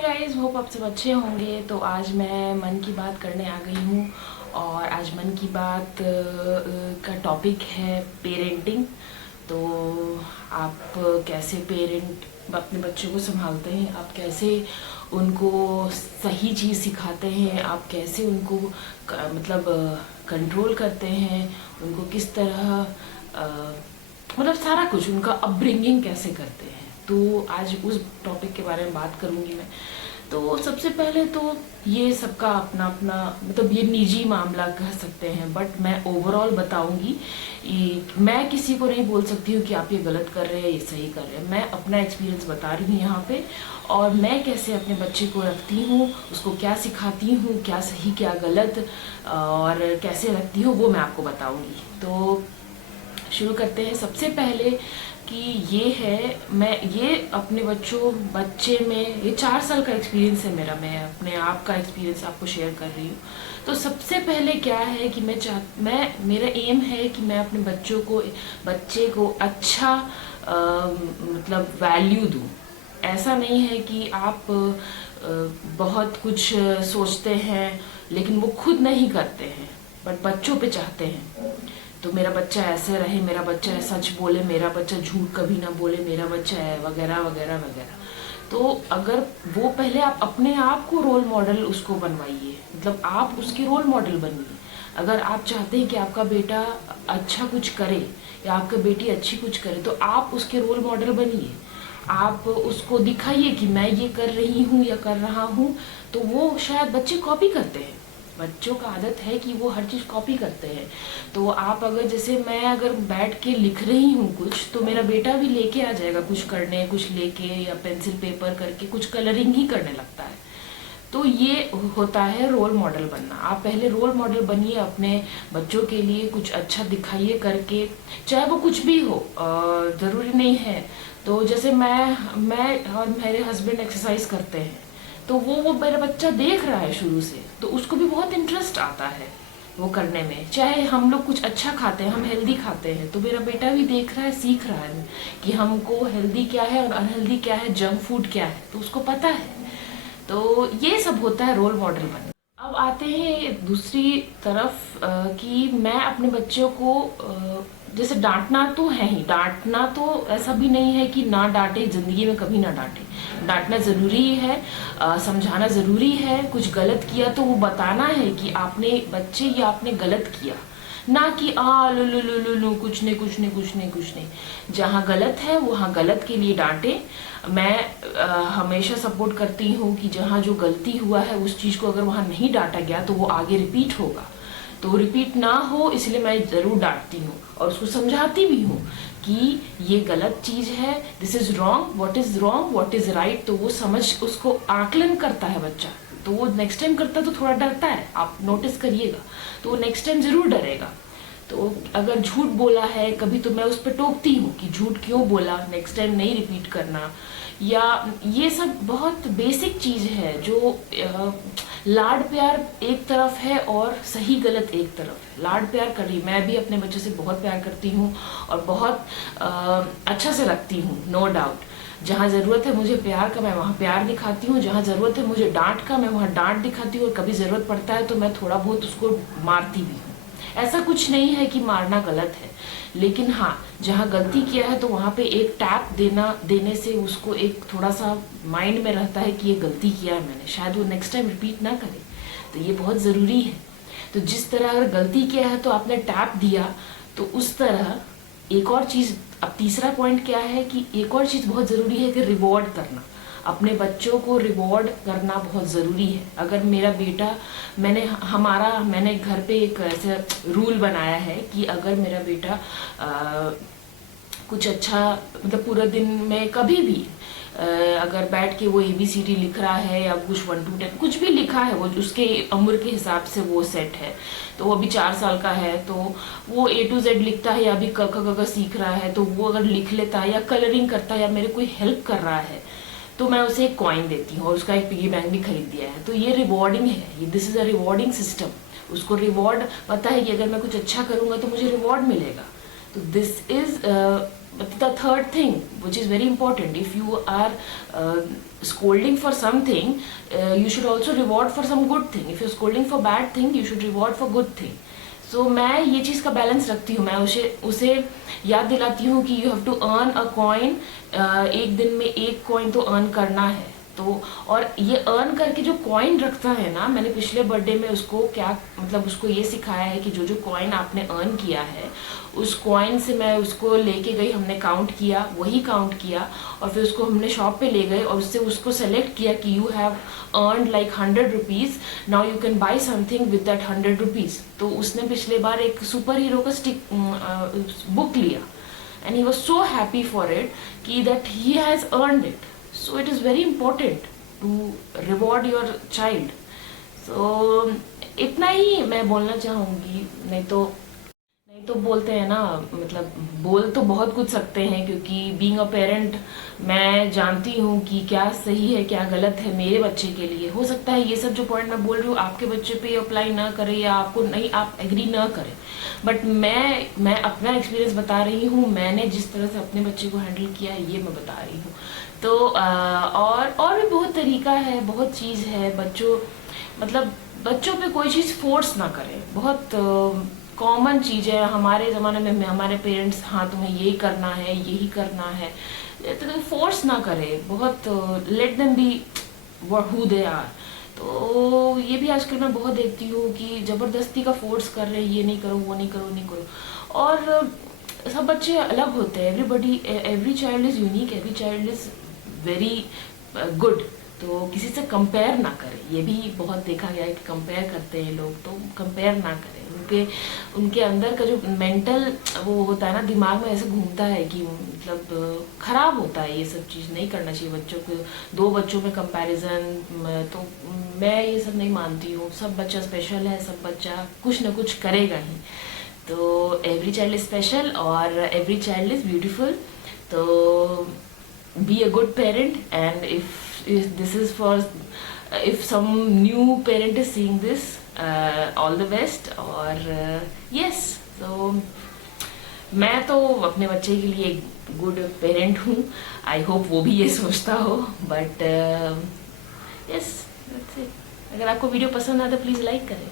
Hi guys, hope आप सब अच्छे होंगे। तो आज मैं मन की बात करने आ गई हूँ और आज मन की बात का टॉपिक है पेरेंटिंग। तो आप कैसे पेरेंट अपने बच्चों को संभालते हैं, आप कैसे उनको सही चीज़ सिखाते हैं, आप कैसे उनको मतलब कंट्रोल करते हैं, उनको किस तरह मतलब सारा कुछ उनका अपब्रिंगिंग कैसे करते हैं। तो आज उस टॉपिक के बारे में बात करूंगी मैं। तो सबसे पहले तो ये सबका अपना अपना मतलब ये निजी मामला कह सकते हैं, बट मैं ओवरऑल बताऊंगी। मैं किसी को नहीं बोल सकती हूँ कि आप ये गलत कर रहे हैं, ये सही कर रहे हैं। मैं अपना एक्सपीरियंस बता रही हूँ यहाँ पे, और मैं कैसे अपने बच्चे को रखती हूँ, उसको क्या सिखाती हूँ, क्या सही क्या गलत और कैसे रखती हूँ, वो मैं आपको बताऊंगी। तो शुरू करते हैं। सबसे पहले कि ये है, मैं ये अपने बच्चे में ये 4 साल का एक्सपीरियंस है मेरा, मैं अपने आप का एक्सपीरियंस आपको शेयर कर रही हूँ। तो सबसे पहले क्या है कि मैं मेरा एम है कि मैं अपने बच्चे को अच्छा मतलब वैल्यू दूँ। ऐसा नहीं है कि आप बहुत कुछ सोचते हैं लेकिन वो खुद नहीं करते हैं, बट बच्चों पे चाहते हैं। तो मेरा बच्चा ऐसे रहे, मेरा बच्चा सच बोले, मेरा बच्चा झूठ कभी ना बोले, मेरा बच्चा है वगैरह वगैरह वगैरह। तो अगर वो पहले आप अपने आप को रोल मॉडल उसको बनवाइए, मतलब आप उसके रोल मॉडल बनिए। अगर आप चाहते हैं कि आपका बेटा अच्छा कुछ करे या आपकी बेटी अच्छी कुछ करे, तो आप उसके रोल मॉडल बनिए। आप उसको दिखाइए कि मैं ये कर रही हूँ या कर रहा हूँ। तो वो शायद बच्चे कॉपी करते हैं, बच्चों का आदत है कि वो हर चीज़ कॉपी करते हैं। तो आप अगर जैसे मैं अगर बैठ के लिख रही हूँ कुछ, तो मेरा बेटा भी लेके आ जाएगा कुछ करने, कुछ लेके या पेंसिल पेपर करके कुछ कलरिंग ही करने लगता है। तो ये होता है रोल मॉडल बनना। आप पहले रोल मॉडल बनिए अपने बच्चों के लिए, कुछ अच्छा दिखाइए करके, चाहे वो कुछ भी हो, ज़रूरी नहीं है। तो जैसे मैं और मेरे हस्बैंड एक्सरसाइज करते हैं, तो वो मेरा बच्चा देख रहा है शुरू से, तो उसको भी बहुत इंटरेस्ट आता है वो करने में। चाहे हम लोग कुछ अच्छा खाते हैं, हम हेल्दी खाते हैं, तो मेरा बेटा भी देख रहा है, सीख रहा है कि हमको हेल्दी क्या है और अनहेल्दी क्या है, जंक फूड क्या है, तो उसको पता है। तो ये सब होता है रोल मॉडल बनना। अब आते हैं दूसरी तरफ कि मैं अपने बच्चों को जैसे डांटना तो है ही, डांटना तो ऐसा भी नहीं है कि ना डांटे, जिंदगी में कभी ना डांटे। डांटना ज़रूरी है, समझाना ज़रूरी है। कुछ गलत किया तो वो बताना है कि आपने बच्चे ये आपने गलत किया, ना कि लो लो लो लो लो कुछ नहीं कुछ नहीं कुछ नहीं कुछ नहीं। जहाँ गलत है वहाँ गलत के लिए डांटे। मैं हमेशा सपोर्ट करती हूँ कि जहाँ जो गलती हुआ है उस चीज़ को अगर वहाँ नहीं डांटा गया तो वो आगे रिपीट होगा, तो रिपीट ना हो इसलिए मैं ज़रूर डांटती हूँ और उसको समझाती भी हूँ कि ये गलत चीज़ है, this is wrong, what is wrong, what is right. तो वो समझ, उसको आकलन करता है बच्चा, तो वो नेक्स्ट टाइम करता तो थोड़ा डरता है, आप नोटिस करिएगा, तो वो नेक्स्ट टाइम ज़रूर डरेगा। तो अगर झूठ बोला है कभी, तो मैं उस पर टोकती हूँ कि झूठ क्यों बोला, नेक्स्ट टाइम नहीं रिपीट करना। या ये सब बहुत बेसिक चीज़ है जो लाड प्यार एक तरफ है और सही गलत एक तरफ है। लाड प्यार कर रही, मैं भी अपने बच्चे से बहुत प्यार करती हूँ और बहुत अच्छा से रखती हूँ, नो डाउट। जहाँ ज़रूरत है मुझे प्यार का, मैं वहाँ प्यार दिखाती हूँ। जहाँ ज़रूरत है मुझे डांट का, मैं वहाँ डांट दिखाती हूँ। और कभी ज़रूरत पड़ता है तो मैं थोड़ा बहुत उसको मारती भी हूँ। ऐसा कुछ नहीं है कि मारना गलत है, लेकिन हाँ, जहाँ गलती किया है तो वहाँ पे एक टैप देने से उसको एक थोड़ा सा माइंड में रहता है कि ये गलती किया है मैंने, शायद वो नेक्स्ट टाइम रिपीट ना करे। तो ये बहुत ज़रूरी है। तो जिस तरह अगर गलती किया है तो आपने टैप दिया, तो उस तरह एक और चीज़। अब तीसरा पॉइंट क्या है कि एक और चीज़ बहुत ज़रूरी है कि रिवॉर्ड करना। अपने बच्चों को रिवॉर्ड करना बहुत ज़रूरी है। अगर मेरा बेटा, मैंने घर पे एक ऐसा रूल बनाया है कि अगर मेरा बेटा कुछ अच्छा मतलब पूरा दिन में कभी भी अगर बैठ के वो ABCD लिख रहा है या कुछ 1 to 10 कुछ भी लिखा है, वो उसके उम्र के हिसाब से वो सेट है। तो वो अभी 4 साल का है, तो वो A to Z लिखता है या अभी क ख ग घ सीख रहा है, तो वो अगर लिख लेता है या कलरिंग करता है या मेरे कोई हेल्प कर रहा है, तो मैं उसे एक कॉइन देती हूँ और उसका एक पिगी बैंक भी खरीद दिया है। तो ये रिवॉर्डिंग है, ये this is a rewarding system. उसको रिवॉर्ड पता है कि अगर मैं कुछ अच्छा करूँगा तो मुझे रिवॉर्ड मिलेगा। तो this is But the third thing, which is very important, if you are scolding for something, you should also reward for some good thing. If you're scolding for bad thing, you should reward for good thing. So मैं ये चीज़ का balance रखती हूँ, मैं उसे याद दिलाती हूँ कि you have to earn a coin, एक दिन में एक कॉइन तो अर्न करना है। तो और ये अर्न करके जो कॉइन रखता है ना, मैंने पिछले बर्थडे में उसको क्या मतलब उसको ये सिखाया है कि जो जो कॉइन आपने अर्न किया है उस कॉइन से मैं उसको लेके गई, हमने काउंट किया, वही काउंट किया और फिर उसको हमने शॉप पे ले गए और उससे उसको सेलेक्ट किया कि you have earn like 100 rupees, now you can buy something with that 100 rupees. तो उसने पिछले बार एक सुपर हीरो का बुक लिया and he was so happy for it कि that he has earned it. So it is very important to reward your child. So इतना ही मैं बोलना चाहूँगी, नहीं तो बोलते हैं ना, मतलब बोल तो बहुत कुछ सकते हैं क्योंकि बीइंग अ पेरेंट मैं जानती हूँ कि क्या सही है क्या गलत है मेरे बच्चे के लिए। हो सकता है ये सब जो पॉइंट मैं बोल रही हूँ आपके बच्चे पे अप्लाई ना करे या आपको नहीं, आप एग्री ना करें, बट मैं अपना एक्सपीरियंस बता रही हूँ, मैंने जिस तरह से अपने बच्चे को हैंडल किया है ये मैं बता रही हूँ। तो और भी बहुत तरीका है, बहुत चीज़ है। बच्चों पे कोई चीज़ फोर्स ना करें, बहुत कॉमन चीज़ है। हमारे ज़माने में हमारे पेरेंट्स, हाँ तुम्हें यही करना है यही करना है, तो फोर्स ना करें, बहुत let them be who they are. तो ये भी आजकल मैं बहुत देखती हूँ कि ज़बरदस्ती का फोर्स कर रहे हैं, ये नहीं करो वो नहीं करो नहीं करो। और सब बच्चे अलग होते हैं, every child is unique, every child is very good. तो किसी से कंपेयर ना करें, ये भी बहुत देखा गया है कि कंपेयर करते हैं लोग, तो कंपेयर ना करें। उनके अंदर का जो मेंटल वो होता है ना, दिमाग में ऐसे घूमता है कि मतलब खराब होता है। ये सब चीज़ नहीं करना चाहिए बच्चों को, दो बच्चों में कंपैरिजन। तो मैं ये सब नहीं मानती हूँ, सब बच्चा स्पेशल है, सब बच्चा कुछ ना कुछ करेगा ही। तो एवरी चाइल्ड इज स्पेशल और एवरी चाइल्ड इज ब्यूटीफुल। तो be a good parent, and if this is for if some new parent is seeing this, all the best। और yes, so मैं तो अपने बच्चे के लिए एक गुड पेरेंट हूँ, आई होप वो भी ये सोचता हो, बट yes, that's it। अगर आपको वीडियो पसंद आए तो प्लीज़ लाइक करें।